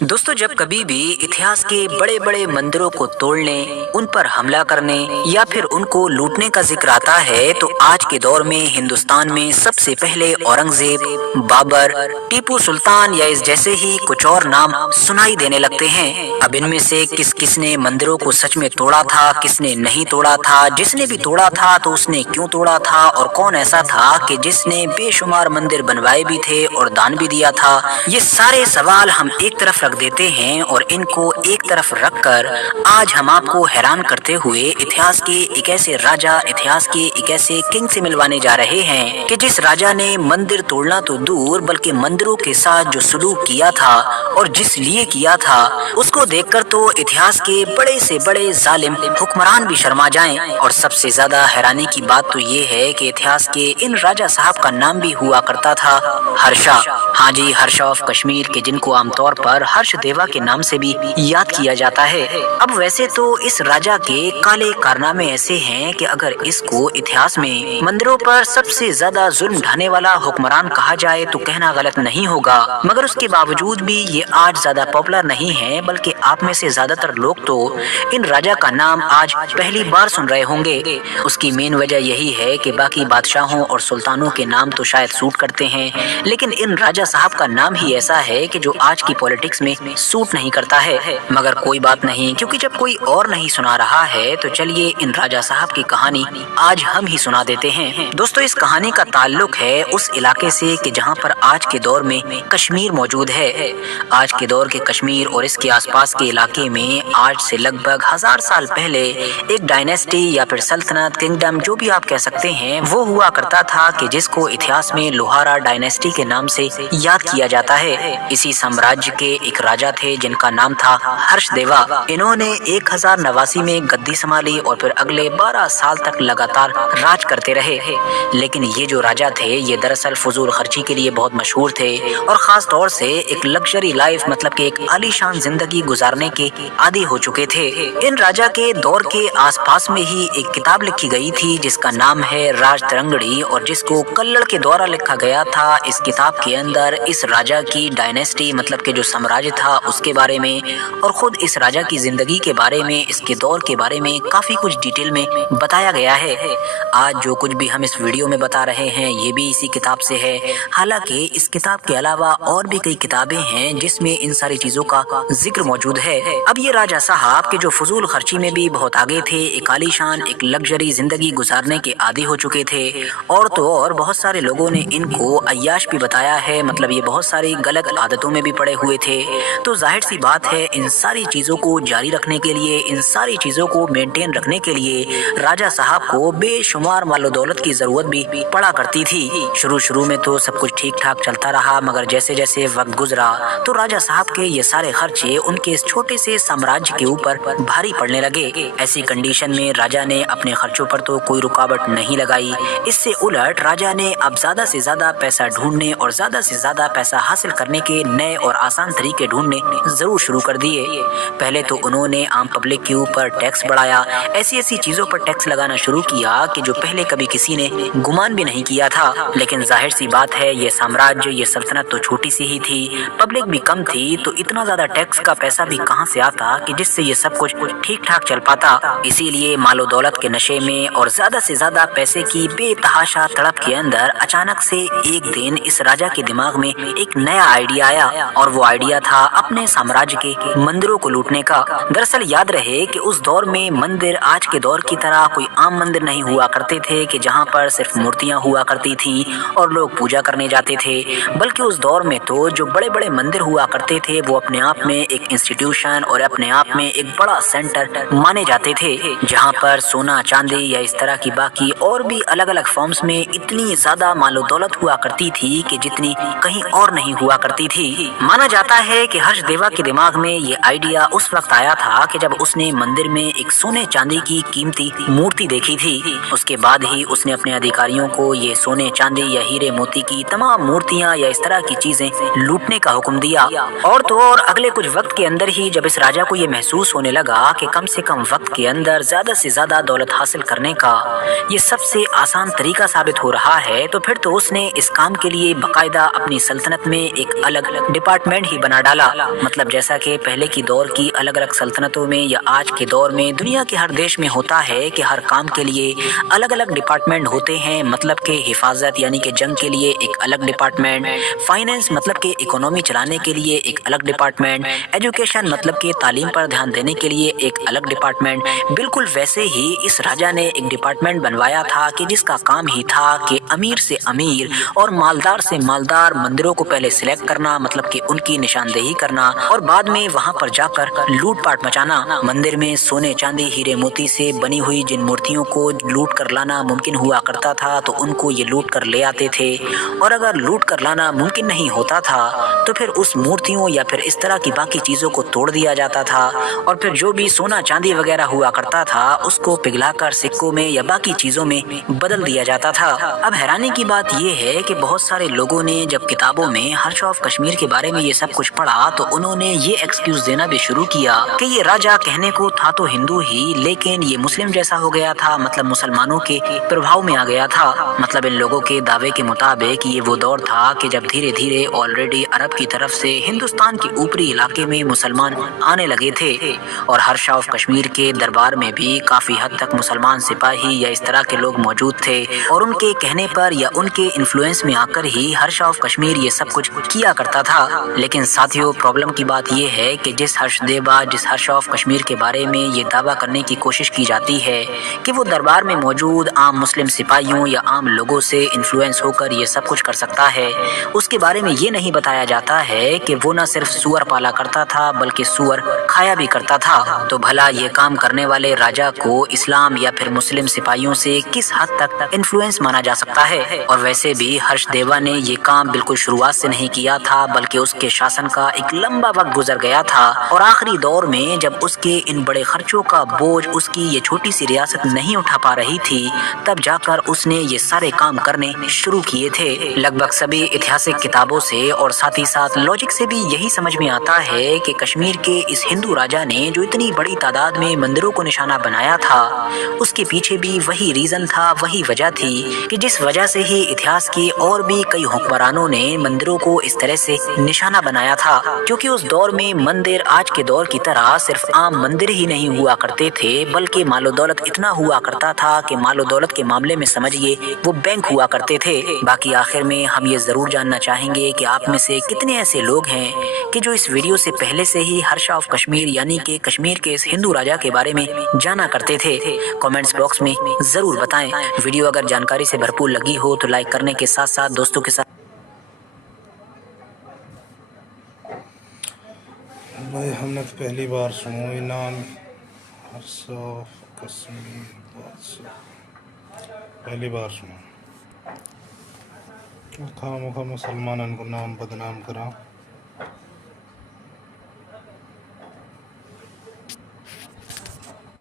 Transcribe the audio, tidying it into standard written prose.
दोस्तों, जब कभी भी इतिहास के बड़े बड़े मंदिरों को तोड़ने, उन पर हमला करने या फिर उनको लूटने का जिक्र आता है तो आज के दौर में हिंदुस्तान में सबसे पहले औरंगजेब, बाबर, टीपू सुल्तान या इस जैसे ही कुछ और नाम सुनाई देने लगते हैं। अब इनमें से किस किस ने मंदिरों को सच में तोड़ा था, किसने नहीं तोड़ा था, जिसने भी तोड़ा था तो उसने क्यों तोड़ा था, और कौन ऐसा था कि जिसने बेशुमार मंदिर बनवाए भी थे और दान भी दिया था। ये सारे सवाल हम एक तरफ रख देते हैं और इनको एक तरफ रखकर आज हम आपको हैरान करते हुए इतिहास के एक ऐसे राजा, इतिहास के एक ऐसे किंग से मिलवाने जा रहे हैं कि जिस राजा ने मंदिर तोड़ना तो दूर बल्कि मंदिरों के साथ जो सलूक किया था और जिस लिए किया था उसको देखकर तो इतिहास के बड़े से बड़े जालिम हुक्मरान भी शर्मा जाएं। और सबसे ज्यादा हैरानी की बात तो ये है कि इतिहास के इन राजा साहब का नाम भी हुआ करता था हर्षा। हाँ जी, हर्षा ऑफ कश्मीर के, जिनको आमतौर पर हर्ष देवा के नाम से भी याद किया जाता है। अब वैसे तो इस राजा के काले कारनामे ऐसे हैं कि अगर इसको इतिहास में मंदिरों पर सबसे ज्यादा जुल्म ढाने वाला हुक्मरान कहा जाए तो कहना गलत नहीं होगा, मगर उसके बावजूद भी ये आज ज्यादा पॉपुलर नहीं है, बल्कि आप में से ज्यादातर लोग तो इन राजा का नाम आज पहली बार सुन रहे होंगे। उसकी मेन वजह यही है कि बाकी बादशाहों और सुल्तानों के नाम तो शायद सूट करते हैं, लेकिन इन राजा साहब का नाम ही ऐसा है कि जो आज की पॉलिटिक्स में सूट नहीं करता है। मगर कोई बात नहीं, क्योंकि जब कोई और नहीं सुना रहा है तो चलिए इन राजा साहब की कहानी आज हम ही सुना देते हैं। दोस्तों, इस कहानी का ताल्लुक है उस इलाके से कि जहां पर आज के दौर में कश्मीर मौजूद है। आज के दौर के कश्मीर और इसके आसपास के इलाके में आज से लगभग 1000 साल पहले एक डायनेस्टी या फिर सल्तनत, किंगडम, जो भी आप कह सकते हैं, वो हुआ करता था कि जिसको इतिहास में लोहारा डायनेस्टी के नाम से याद किया जाता है। इसी साम्राज्य के एक राजा थे जिनका नाम था हर्षदेवा। इन्होंने 1089 में गद्दी संभाली और फिर अगले 12 साल तक लगातार राज करते रहे। लेकिन ये जो राजा थे ये दरअसल फजूल खर्ची के लिए बहुत मशहूर थे और खास तौर से एक लग्जरी लाइफ, मतलब कि एक आलीशान जिंदगी गुजारने के आदी हो चुके थे। इन राजा के दौर के आसपास में ही एक किताब लिखी गई थी जिसका नाम है राज तरंगड़ी और जिसको कल्लड़ के द्वारा लिखा गया था। इस किताब के अंदर इस राजा की डायनेस्टी, मतलब कि जो साम्राज्य था, उसके बारे में और खुद इस राजा की जिंदगी के बारे में, इसके दौर के बारे में काफी कुछ डिटेल में बताया गया है। आज जो कुछ भी हम इस वीडियो में बता रहे हैं ये भी इसी किताब से है। हालांकि इस किताब के अलावा और भी कई किताबें हैं जिसमें इन सारी चीजों का जिक्र मौजूद है। अब ये राजा साहब के जो फजूल खर्ची में भी बहुत आगे थे, एक आलीशान, एक लग्जरी जिंदगी गुजारने के आदी हो चुके थे, और तो और बहुत सारे लोगों ने इनको अय्याश भी बताया है, मतलब ये बहुत सारी गलत आदतों में भी पड़े हुए थे। तो जाहिर सी बात है इन सारी चीजों को जारी रखने के लिए, इन सारी चीजों को मेंटेन रखने के लिए राजा साहब को बेशुमार मालो दौलत की जरूरत भी पड़ा करती थी। शुरू में तो सब कुछ ठीक ठाक चलता रहा, मगर जैसे जैसे वक्त गुजरा तो राजा साहब के ये सारे खर्चे उनके इस छोटे से साम्राज्य के ऊपर भारी पड़ने लगे। ऐसी कंडीशन में राजा ने अपने खर्चों पर तो कोई रुकावट नहीं लगाई। इससे उलट राजा ने अब ज्यादा से ज्यादा पैसा ढूंढने और ज्यादा से ज्यादा पैसा हासिल करने के नए और आसान तरीके ढूंढने जरूर शुरू कर दिए। पहले तो उन्होंने आम पब्लिक के ऊपर टैक्स बढ़ाया, ऐसी ऐसी चीजों पर टैक्स लगाना शुरू किया कि जो पहले कभी किसी ने गुमान भी नहीं किया था। लेकिन जाहिर सी बात है ये साम्राज्य, ये सल्तनत तो छोटी सी ही थी, पब्लिक भी कम थी, तो इतना ज्यादा टैक्स का पैसा भी कहां से आता कि जिससे ये सब कुछ ठीक ठाक चल पाता। इसीलिए मालो दौलत के नशे में और ज्यादा से ज्यादा पैसे की बेतहाशा तड़प के अंदर अचानक से एक दिन इस राजा के दिमाग में एक नया आइडिया आया, और वो आइडिया था अपने साम्राज्य के मंदिरों को लूटने का। दरअसल याद रहे कि उस दौर में मंदिर आज के दौर की तरह कोई आम मंदिर नहीं हुआ करते थे कि जहाँ पर सिर्फ मूर्तियां हुआ करती थी और लोग पूजा करने जाते थे, बल्कि उस दौर में तो जो बड़े बड़े मंदिर हुआ करते थे वो अपने आप में एक इंस्टीट्यूशन और अपने आप में एक बड़ा सेंटर माने जाते थे, जहाँ पर सोना, चांदी या इस तरह की बाकी और भी अलग अलग फॉर्म्स में इतनी ज्यादा मालो दौलत हुआ करती थी कि जितनी कहीं और नहीं हुआ करती थी। माना जाता है कि हर्षदेवा के दिमाग में ये आइडिया उस वक्त आया था कि जब उसने मंदिर में एक सोने चांदी की कीमती मूर्ति देखी थी। उसके बाद ही उसने अपने अधिकारियों को ये सोने, चांदी या हीरे मोती की तमाम मूर्तियां या इस तरह की चीजें लूटने का हुक्म दिया। और तो और अगले कुछ वक्त के अंदर ही जब इस राजा को ये महसूस होने लगा कि कम से कम वक्त के अंदर ज्यादा से ज्यादा दौलत हासिल करने का ये सबसे आसान तरीका साबित हो रहा है, तो फिर तो उसने इस काम के लिए बाकायदा अपने अपनी सल्तनत में एक अलग डिपार्टमेंट ही बना डाला। मतलब जैसा कि पहले की दौर की अलग अलग सल्तनतों में या आज के दौर में दुनिया के हर देश में होता है कि हर काम के लिए अलग अलग डिपार्टमेंट होते हैं। मतलब कि हिफाजत यानी कि जंग के लिए एक अलग डिपार्टमेंट, फाइनेंस मतलब कि इकोनॉमी चलाने के लिए एक अलग डिपार्टमेंट, एजुकेशन मतलब कि तालीम पर ध्यान देने के लिए एक अलग डिपार्टमेंट। बिल्कुल वैसे ही इस राजा ने एक डिपार्टमेंट बनवाया था कि जिसका काम ही था कि अमीर से अमीर और मालदार से मालदार मंदिरों को पहले सिलेक्ट करना, मतलब कि उनकी निशानदेही करना और बाद में वहां पर जाकर लूटपाट मचाना। मंदिर में सोने चांदी हीरे मोती से बनी हुई जिन मूर्तियों को लूट कर लाना मुमकिन हुआ करता था तो उनको ये लूट कर ले आते थे, और अगर लूट कर लाना मुमकिन नहीं होता था तो फिर उस मूर्तियों या फिर इस तरह की बाकी चीजों को तोड़ दिया जाता था, और फिर जो भी सोना चांदी वगैरह हुआ करता था उसको पिघलाकर सिक्कों में या बाकी चीजों में बदल दिया जाता था। अब हैरानी की बात यह है कि बहुत सारे लोगों ने जब किताबों में हर्ष ऑफ कश्मीर के बारे में ये सब कुछ पढ़ा तो उन्होंने ये एक्सक्यूज देना भी शुरू किया कि ये राजा कहने को था तो हिंदू ही, लेकिन ये मुस्लिम जैसा हो गया था, मतलब मुसलमानों के प्रभाव में आ गया था। मतलब इन लोगों के दावे के मुताबिक ये वो दौर था कि जब धीरे धीरे ऑलरेडी अरब की तरफ से हिंदुस्तान के ऊपरी इलाके में मुसलमान आने लगे थे, और हर्ष ऑफ कश्मीर के दरबार में भी काफी हद तक मुसलमान सिपाही या इस तरह के लोग मौजूद थे, और उनके कहने पर या उनके इन्फ्लुएंस में आकर ही हर्ष ऑफ कश्मीर ये सब कुछ किया करता था। लेकिन साथियों, प्रॉब्लम की बात यह है कि जिस हर्ष ऑफ कश्मीर के बारे में ये दावा करने की कोशिश की जाती है कि वो दरबार में मौजूद आम मुस्लिम सिपाहियों या आम लोगों से इन्फ्लुएंस होकर ये सब कुछ कर सकता है, उसके बारे में ये नहीं बताया जाता है कि वो न सिर्फ सुअर पाला करता था बल्कि सुअर खाया भी करता था। तो भला ये काम करने वाले राजा को इस्लाम या फिर मुस्लिम सिपाहियों से किस हद तक इन्फ्लुएंस माना जा सकता है? और वैसे भी हर्षदेवा ने ये काम बिल्कुल शुरुआत से नहीं किया था, बल्कि उसके शासन का एक लंबा वक्त गुजर गया था, और आखिरी दौर में जब उसके इन बड़े खर्चों का बोझ उसकी ये छोटी सी रियासत नहीं उठा पा रही थी, तब जाकर उसने ये सारे काम करने शुरू किए थे। लगभग सभी ऐतिहासिक किताबों से और साथ ही साथ लॉजिक से भी यही समझ में आता है कि कश्मीर के इस हिंदू राजा ने जो इतनी बड़ी तादाद में मंदिरों को निशाना बनाया था, उसके पीछे भी वही रीजन था, वही वजह थी कि जिस वजह से ही इतिहास के और भी कई हुक्मरानों ने मंदिरों को इस तरह से निशाना बनाया था, क्योंकि उस दौर में मंदिर आज के दौर की तरह सिर्फ आम मंदिर ही नहीं हुआ करते थे, बल्कि मालो दौलत इतना हुआ करता था कि मालो दौलत के मामले में समझिए वो बैंक हुआ करते थे। बाकी आखिर में हम ये जरूर जानना चाहेंगे कि आप में से कितने ऐसे लोग हैं कि जो इस वीडियो से पहले से ही हर्ष ऑफ कश्मीर यानी कि कश्मीर के इस हिंदू राजा के बारे में जाना करते थे। कमेंट्स बॉक्स में जरूर बताएं। वीडियो अगर जानकारी से भरपूर लगी हो तो लाइक करने के साथ साथ दोस्तों के साथ। भाई हमने तो पहली बार सुना ये नाम, हर्ष ऑफ कश्मीर, पहली बार सुना। खामोखा मुसलमानों को नाम बदनाम करा।